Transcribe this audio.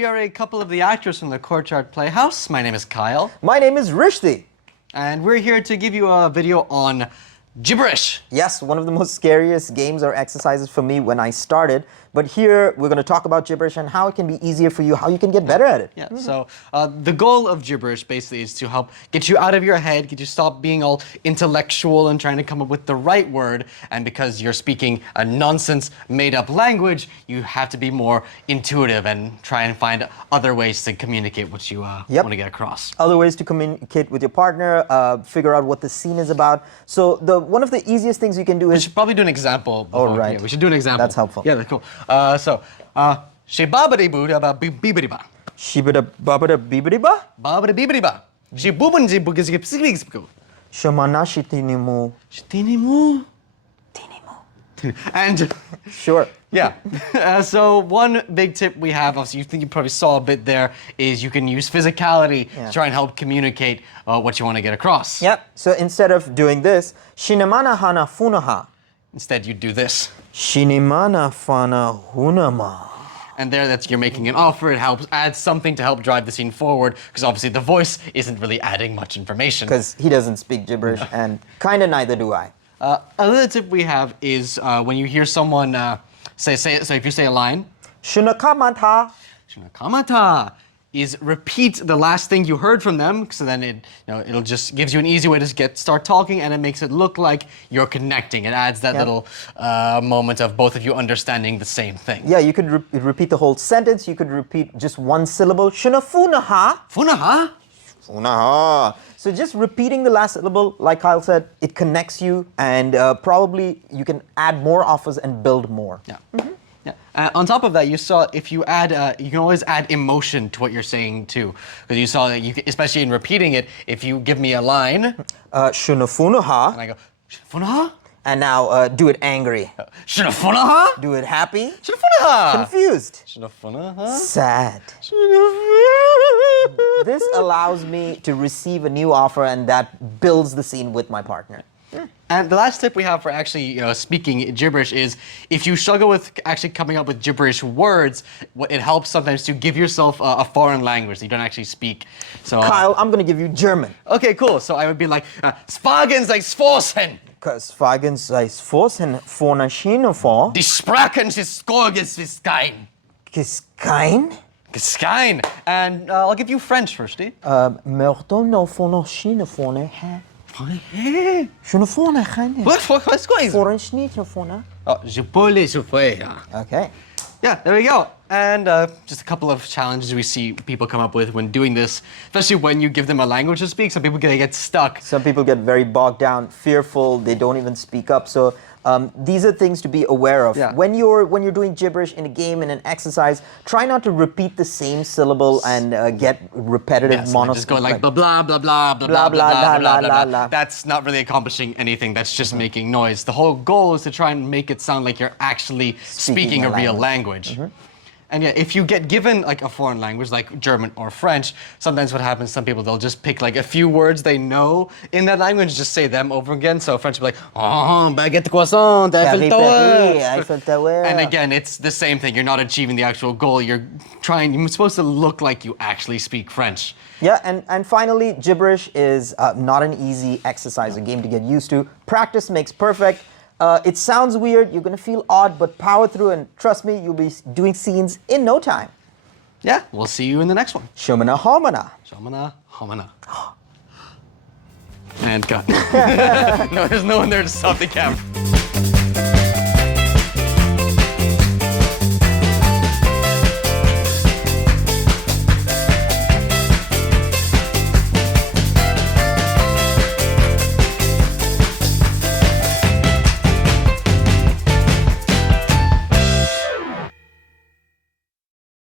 we are a couple of the actors from the Courtyard Playhouse. My name is Kyle. My name is Rishti. And we're here to give you a video on Gibberish. Yes, one of the most scariest games or exercises for me when I started. But here, we're going to talk about Gibberish and how it can be easier for you, how you can get better at it. Yeah, so the goal of Gibberish basically is to help get you out of your head, get you stop being all intellectual and trying to come up with the right word. And because you're speaking a nonsense, made-up language, you have to be more intuitive and try and find other ways to communicate what you want to get across. Other ways to communicate with your partner, figure out what the scene is about. So one of the easiest things you can do is... We should probably do an example. Before. Oh, right. Yeah, we should do an example. That's helpful. Yeah, that's cool. She babadi boo about bibidi ba. Shibida babada bibidi ba? Babadi bibidi ba. She boobin ji bugis gipsigisko. Shamana shitinimu. Shitinimu. And sure. Yeah. So one big tip we have, obviously you probably saw a bit there, is you can use physicality to try and help communicate what you want to get across. Yep. So instead of doing this, shinamana hana funaha. Instead you do this. Shinimana fana hunama. And there, you're making an offer. It helps add something to help drive the scene forward, because obviously the voice isn't really adding much information. Because he doesn't speak gibberish, and kind of neither do I. Another tip we have is when you hear someone so if you say a line, Shunakamata. Shunakamata is repeat the last thing you heard from them, so then it'll just gives you an easy way to start talking, and it makes it look like you're connecting. It adds that little moment of both of you understanding the same thing. Yeah, you could repeat the whole sentence. You could repeat just one syllable. Shunafunaha. Funaha. Funaha. So just repeating the last syllable, like Kyle said, it connects you, and probably you can add more offers and build more. Yeah. Yeah. On top of that, you saw if you add, you can always add emotion to what you're saying too, because you saw that especially in repeating it, if you give me a line, Shunafunaha, and I go Shunafunaha, and now do it angry. Shunafunaha, do it happy. Shunafunaha, confused. Shunafunaha, sad. This allows me to receive a new offer, and that builds the scene with my partner. And the last tip we have for actually speaking gibberish is if you struggle with actually coming up with gibberish words, it helps sometimes to give yourself a foreign language that you don't actually speak. So Kyle, I'm going to give you German. Okay, cool. So I would be like, Spagen sei Sforsen. Spagen sei Sforsen vorne Schiene vor. Die Sprachen ist Gorges Viskein. Kiskein? Kiskein. And I'll give you French first, Steve. Merton no vorne Schiene vorne. Schon vorne rein. What's going Vorne Schnitte vorne. Oh, je peux les souffler. Okay. Yeah, there we go. And just a couple of challenges we see people come up with when doing this, especially when you give them a language to speak. Some people get stuck. Some people get very bogged down, fearful. They don't even speak up. So these are things to be aware of. Yeah. When you're doing gibberish in a game, in an exercise, try not to repeat the same syllable and get repetitive monosyllables. Just go like blah blah blah blah blah blah blah blah blah blah. That's not really accomplishing anything. That's just making noise. The whole goal is to try and make it sound like you're actually speaking a real language. And yeah, if you get given like a foreign language like German or French, sometimes what happens, some people, they'll just pick like a few words they know in that language, just say them over again. So French will be like, oh, baguette croissant, Eiffel Tower. And again, it's the same thing. You're not achieving the actual goal. You're supposed to look like you actually speak French. Yeah, and finally, gibberish is not an easy exercise, a game to get used to. Practice makes perfect. It sounds weird, you're going to feel odd, but power through, and trust me, you'll be doing scenes in no time. Yeah, we'll see you in the next one. Shomana homana. Shomana homana. And cut. No, there's no one there to stop the camera.